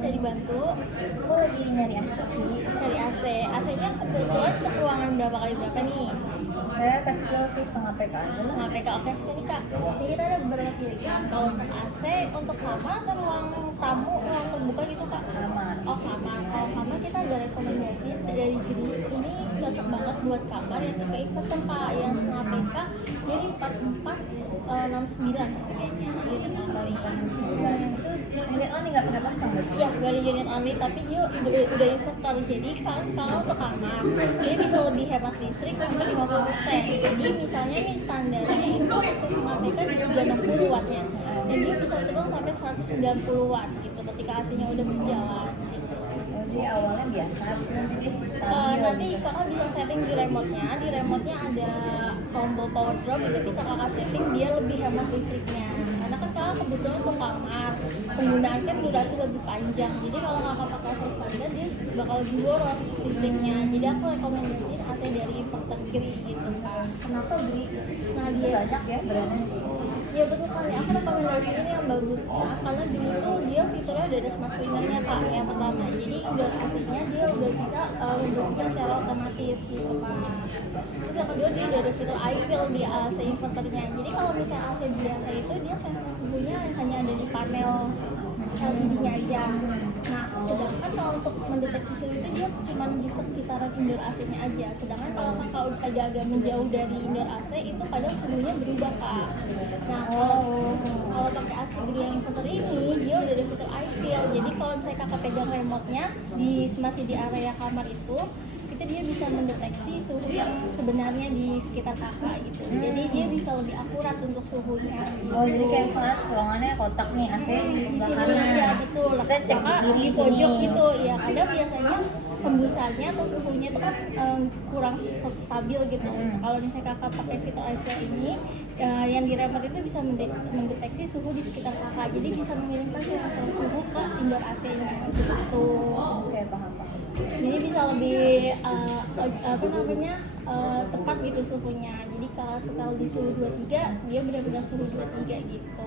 bisa dibantu. Aku lagi nyari AC sih. Cari AC. AC-nya kebetulan untuk ruangan berapa kali berapa nih? Saya kecil sih, setengah PK aja lah. Setengah PK. Oke, sini Kak. Jadi kita ada beberapa pilihan. Kalau untuk AC, untuk kamar atau ruang tamu, ruang terbuka gitu Kak? Kamar. Oh kamar. Kalau kamar kita ada rekomendasi dari Gri. Ini cocok banget buat kamar yang tipe inverter Kak, yang setengah PK. Jadi 4469 harganya. Unit only. Itu unit only nggak pernah pasang berarti? Iya, dari unit only, tapi dia udah inverter. Jadi kan kalau untuk kamar, dia bisa lebih hemat listrik sampai 50%. Jadi misalnya nih standarnya itu sistem APK 360 wattnya, dan dia bisa turun sampai 190 watt gitu ketika AC-nya udah berjalan gitu. Oh, jadi awalnya biasa, habis itu nanti dia stabil Nanti gitu. kakak bisa setting di remote-nya ada tombol power drop, itu bisa kakak setting dia lebih hemat listriknya. Karena kan kakak kebetulan untuk kamar penggunaan kan durasi lebih panjang, jadi kalau kakak pakai AC standar dia bakal lebih boros listriknya. Jadi aku rekomendasiin AC dari inverter Gri gitu kan. Kenapa beli? Nah Itu dia banyak ya brandnya sih. ya betul kali, aku rekomendasi ini yang bagus ya, karena Gri itu dia fiturnya udah ada smart cleaner-nya Kak, yang pertama. Jadi indoor AC-nya dia udah bisa membersihkan secara otomatis gitu Kak. Terus yang kedua dia udah ada fitur iFill di AC inverternya. Jadi kalau misalnya AC biasa itu dia sensor suhunya hanya ada di panel LED-nya aja. Nah, sedangkan kalau untuk mendeteksi suhu itu dia cuma di sekitaran indoor AC-nya aja. Sedangkan kalau kakak ada agak menjauh dari indoor AC itu kadang suhunya berubah Kak. Nah, kalau pakai AC Gri yang inverter ini dia udah ada fitur iFill. Jadi kalau misalnya kakak pegang remote-nya masih di area kamar itu dia bisa mendeteksi suhu yang sebenarnya di sekitar kakak gitu. Jadi dia bisa lebih akurat untuk suhunya gitu. Oh, jadi kayak misalnya ruangannya kotak nih, AC di Di sebelah sini kanan. ya betul. Kita cek di Kakak kiri di pojok sini. gitu ya. Kadang biasanya hembusannya atau suhunya itu kan kurang stabil gitu. Kalau misalnya kakak pakai fitur iFill ini yang di remote itu bisa mendeteksi suhu di sekitar kakak. Jadi bisa mengirimkan sensor suhu ke indoor AC-nya gitu. Oke, paham. Jadi bisa lebih tepat gitu suhunya. Jadi kalau setel di suhu 23 dia benar-benar suhu 23 gitu.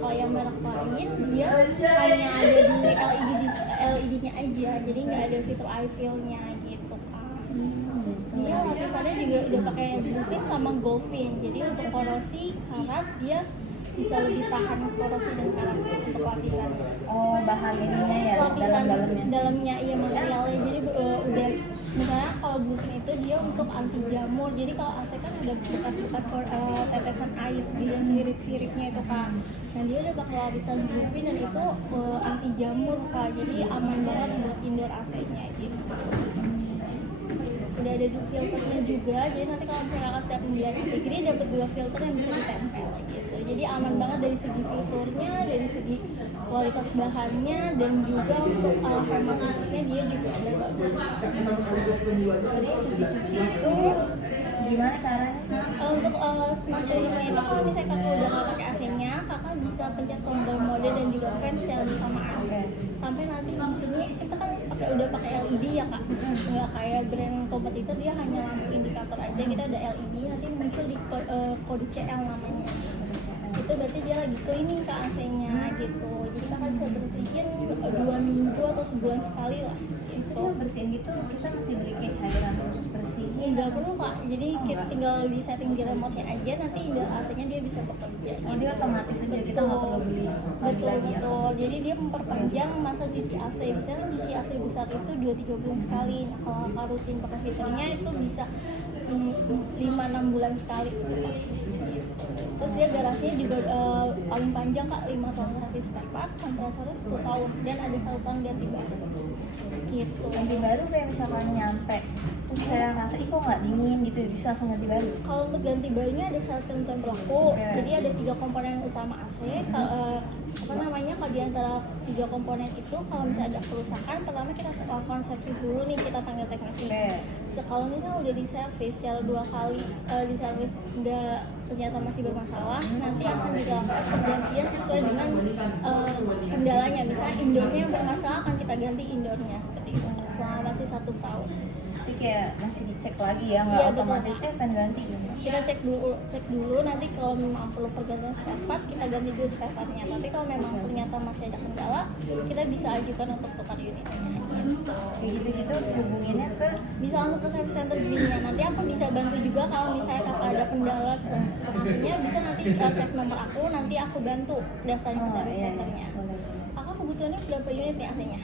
Kalau yang merek lain dia hanya ada di LED-nya aja, jadi nggak ada fitur iFill-nya gitu kan. Terus dia lapisannya juga udah pakai Bluefin sama Goldfin. Jadi untuk korosi karat dia bisa lebih tahan korosi dan karat untuk lapisan. Oh, bahan ininya ya, Lapisan dalamnya. dalamnya iya materialnya. Jadi udah misalnya kalau Bluefin itu dia untuk anti jamur. Jadi kalau AC kan ada bekas-bekas tetesan air di sirip-siripnya itu kan. Nah dia udah pakai lapisan Bluefin dan itu anti jamur Kak. Jadi aman banget buat indoor AC-nya gitu. Udah ada 2 filternya juga, jadi nanti kalau misalnya kakak setiap pembelian AC Gri dapat 2 filter yang bisa ditempel gitu. Jadi aman banget dari segi fiturnya, dari segi kualitas bahannya, dan juga untuk hemat listriknya dia juga ada bagus. Jadi cuci-cuci itu gimana caranya sih? Untuk smart cleaner itu kalau misalnya kakak udah nggak pakai AC-nya, kakak bisa pencet tombol mode dan juga fan secara bersamaan. Sampai nanti di sini kita kan udah pakai LED ya Kak. Nggak kayak brand kompetitor dia hanya lampu indikator aja, kita ada LED nanti muncul di kode CL namanya. Itu berarti dia lagi cleaning ke AC-nya gitu. Jadi kakak bisa bersihin 2 minggu atau sebulan sekali lah. Itu dia bersihin gitu, kita masih beli kayak cairan khusus bersihin? Nggak perlu Kak, jadi kita tinggal di setting di remote-nya aja, nanti indoor AC-nya dia bisa bekerja. Jadi otomatis aja, kita nggak perlu beli lagi ya? Betul. Jadi dia memperpanjang masa cuci AC. Misalnya cuci AC besar itu 2-3 bulan sekali. Nah, kalau kakak rutin pakai fiturnya itu bisa 5-6 bulan sekali gitu. Terus dia garasinya juga paling panjang Kak, 5 tahun servis spare part, kompresornya 10 tahun, dan ada 1 tahun ganti baru gitu. Ganti baru kayak misalkan nyampe terus saya rasa kok nggak dingin gitu, bisa langsung ganti baru? Kalau untuk ganti barunya ada syarat ketentuan berlaku. Jadi ada 3 komponen utama AC. Kalau di antara 3 komponen itu kalau misalnya ada kerusakan, pertama kita lakukan servis dulu nih, kita panggil teknisi. Kalau misalnya udah diservis secara 2 kali, diservis nggak ternyata masih bermasalah, nanti akan dilakukan pergantian sesuai dengan kendalanya. Misalnya indoornya yang bermasalah, akan kita ganti indoornya seperti itu selama masih 1 tahun. Tapi kayak masih dicek lagi ya, nggak Iya, betul, otomatis Kak. pengen ganti gitu. Kita cek dulu nanti kalau memang perlu pergantian spare part kita ganti dulu spare partnya, tapi kalau memang ternyata masih ada kendala kita bisa ajukan untuk tukar unitnya gitu. Kayak gitu-gitu hubunginnya ke Bisa untuk ke service center Greennya, nanti aku bisa bantu juga kalau misalnya kakak ada kendala maksudnya bisa nanti save nomor aku, nanti aku bantu daftarin ke service iya, centernya. boleh. Kakak kebutuhannya berapa unit nih AC-nya?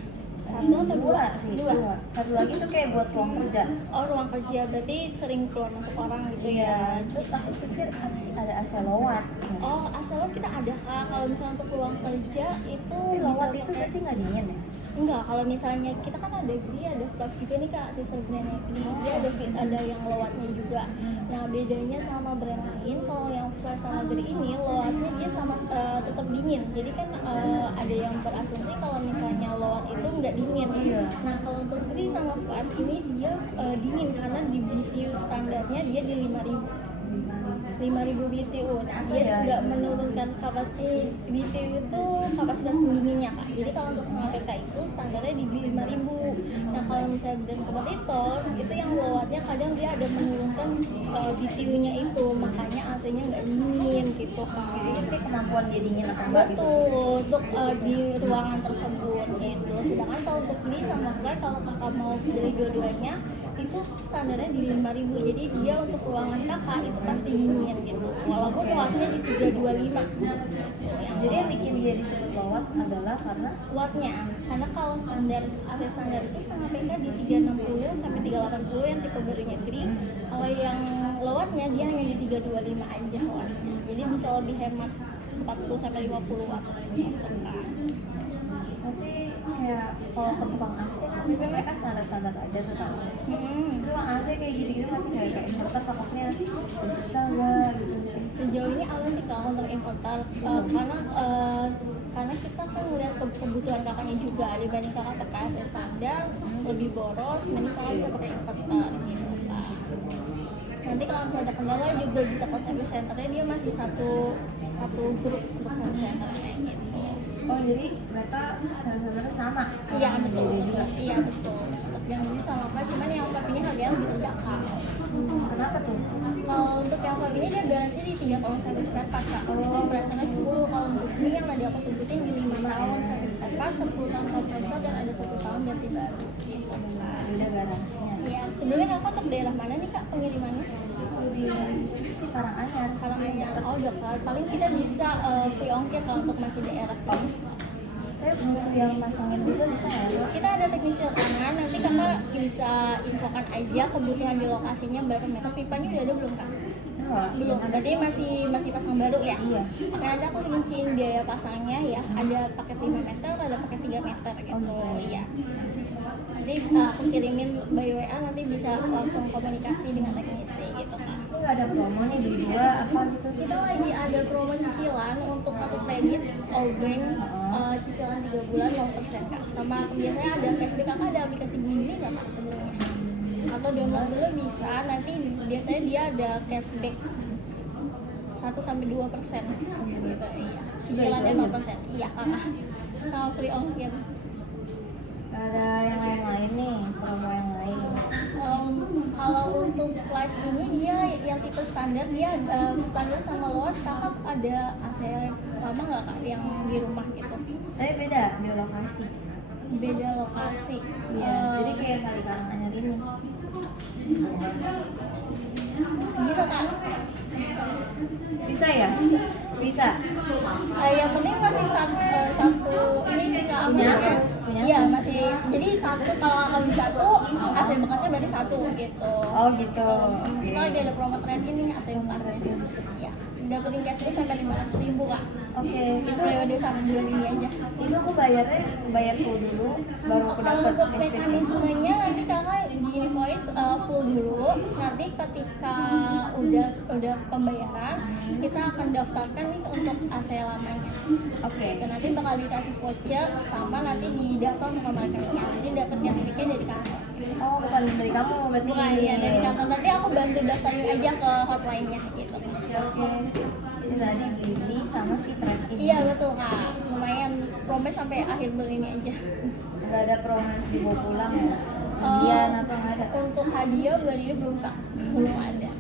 Satu atau dua? sih, Dua. dua. Satu lagi tuh kayak buat ruang kerja. Oh, ruang kerja berarti sering keluar masuk orang gitu Iya, ya. terus aku pikir apa sih ada AC lowat. Oh, asal kita ada kak. Kalau misalnya untuk ruang kerja itu Tapi bisa lowat itu pakai- berarti nggak dingin ya? enggak. Kalau misalnya kita kan ada Gri, ada Flash juga nih kak, sister brandnya Gri. Dia ada yang lowatnya juga. Nah bedanya sama brand lain, kalau yang Flash sama Gri ini lowatnya dia sama tetap dingin. Jadi kan ada yang berasumsi kalau misalnya lowat itu nggak dingin. Iya. Nah kalau untuk Gri sama Flash ini dia dingin karena di BTU standarnya dia di 5.000 BTU. Nah, Apa dia ya tidak itu? menurunkan kapasitas BTU itu kapasitas pendinginnya kak. Jadi kalau untuk setengah PK itu standarnya di 5.000. Nah, kalau misalnya brand kompetitor itu yang lowatnya kadang dia ada menurunkan BTU-nya itu, makanya AC-nya nggak dingin gitu kak. Jadi nanti kemampuan dia dingin atau enggak gitu. Betul, untuk di ruangan tersebut gitu. Sedangkan kalau untuk ini sama flat, kalau kakak mau pilih dua-duanya itu standarnya di 5.000. Jadi dia untuk ruangan kakak itu pasti dingin gitu. Walaupun wattnya di 325. Jadi yang bikin dia disebut lowat adalah karena Wattnya, karena kalau standar AC standar itu setengah PK di 360 sampai 380 yang tipe barunya Green. Kalau yang lowatnya dia hanya di 325 aja wattnya. Jadi bisa lebih hemat 40 sampai 50 watt gitu kan. tapi kayak kalau ke tukang AC kan biasanya mereka standar-standar aja tuh tau. Itu AC kayak gitu-gitu nanti nggak kayak inverter takutnya lebih susah nggak gitu. Sejauh ini aman sih kak untuk inverter karena kita kan ngeliat kebutuhan kakaknya juga dibanding kakak pakai AC standar lebih boros, mending kakak bisa pakai inverter gitu kak. Nanti kalau ada kendala juga bisa ke service centernya, dia masih satu grup untuk service centernya gitu. Oh jadi mereka standar-standarnya sama? Iya Sama betul, beda juga. iya betul. Untuk yang ini sama apa, cuman yang vape-nya harganya lebih rendah kak. Kenapa tuh? Kalau untuk yang vape ini dia garansi di 3 tahun service spare part kak. Kalau kompresornya 10, kalau untuk ini yang tadi aku sebutin di 5 tahun service spare part, 10 tahun kompresor dan ada 1 tahun ganti baru gitu kak. Beda garansinya. Iya, sebelumnya kakak untuk daerah mana nih kak pengirimannya? Di sih Karanganyar. Karanganyar. Oh dekat. Paling kita bisa free ongkir kalau untuk masih daerah sini. Saya butuh yang pasangin juga bisa ya? Kita ada teknisi rekaman, nanti kakak bisa infokan aja kebutuhan di lokasinya berapa meter. Pipanya udah ada belum kak? Enggak. Belum, Ada berarti masih pasang baru ya? Iya. Oke, nanti aku rinciin biaya pasangnya ya. Ada paket 5 meter, ada paket 3 meter gitu. Oh, gitu. Iya. Nanti aku kirimin by WA, nanti bisa langsung komunikasi dengan teknisi gitu kak. Ini nggak ada promo nih beli dua apa gitu? Kita lagi ada promo cicilan untuk kartu kredit all bank cicilan 3 bulan 0% kak. Sama biasanya ada cashback, kakak ada aplikasi Blibli nggak kak sebelumnya? Atau download dulu bisa, nanti biasanya dia ada cashback 1-2% gitu, iya. Cicilannya 0%, iya kakak. Sama free ongkir. Nggak ada yang lain nih, promo yang lain. Kalau untuk live ini dia yang tipe standar, dia standar sama luas. Kakak ada AC lama nggak kak yang di rumah gitu? Tapi beda di lokasi. Beda lokasi. Iya. Jadi kayak kali Karanganyar ini. Bisa kak. Bisa ya? Bisa. Yang penting masih satu ini sih kak. aku Punya? juga. Punya? Iya masih. Jadi satu, kalau kakak beli satu, AC bekasnya berarti satu gitu. Oh gitu. Kita lagi ada promo trend ini AC bekasnya. Iya. Dapetin cashback sampai 500.000 kak. Oke, Itu periode 1 bulan ini aja. itu aku bayar full dulu baru aku Kalau dapat untuk SPP. mekanismenya nanti kakak di invoice full dulu. Nanti ketika udah pembayaran, kita akan daftarkan nih untuk AC lamanya. Oke. Gitu, nanti bakal dikasih voucher sama nanti didaftar untuk nomor rekeningnya. Nanti dapat cashbacknya dari kantor. Oh, bukan dari kamu berarti. Bukan ya dari kantor. Nanti aku bantu daftarin aja ke hotline-nya gitu. Oke. Ini tadi beli sama si trend ini. Iya betul kak. Lumayan promo sampai akhir bulan ini aja. Nggak ada promo yang dibawa pulang ya. Hadiah atau nggak ada? Untuk hadiah bulan ini belum kak, belum ada.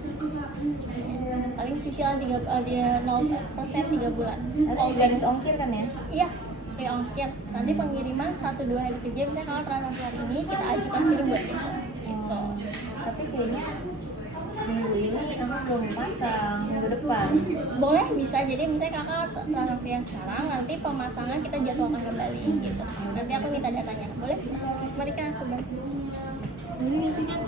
Paling cicilan 0% 3 bulan. Ada garis ongkir kan ya? Iya, free ongkir. Nanti pengiriman 1-2 hari kerja, misalnya kalau transaksi hari ini kita ajukan kirim buat besok. Gitu. Tapi kayaknya minggu ini aku belum pasang, minggu depan. Boleh bisa, jadi misalnya kakak transaksi yang sekarang, nanti pemasangan kita jadwalkan kembali gitu. Nanti aku minta datanya. Boleh? Mari kak aku bantu. Boleh nggak sih kan?